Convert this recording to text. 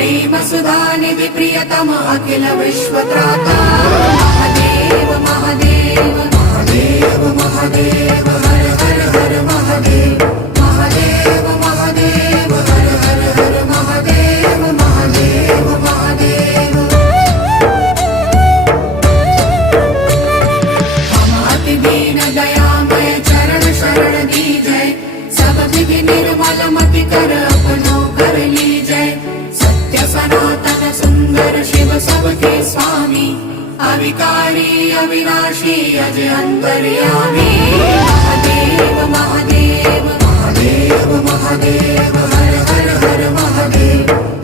प्रेम सुधा निधि प्रियतम अखिल विश्वत्राता महादेव महादेव महादेव महादेव हर हर हर महादेव महादेव महादेव हर हर हर महादेव महादेव महादेव। हम अति दीन दयामय चरण शरण दीजय सब विघ्न निर्मल मति कर अपनो कर लीजय। सत्य सनातन सुंदर शिव सबके स्वामी अविकारी अविनाशी अजय अंतर्यामी महादेव महादेव महादेव महादेव हर हर हर महादेव।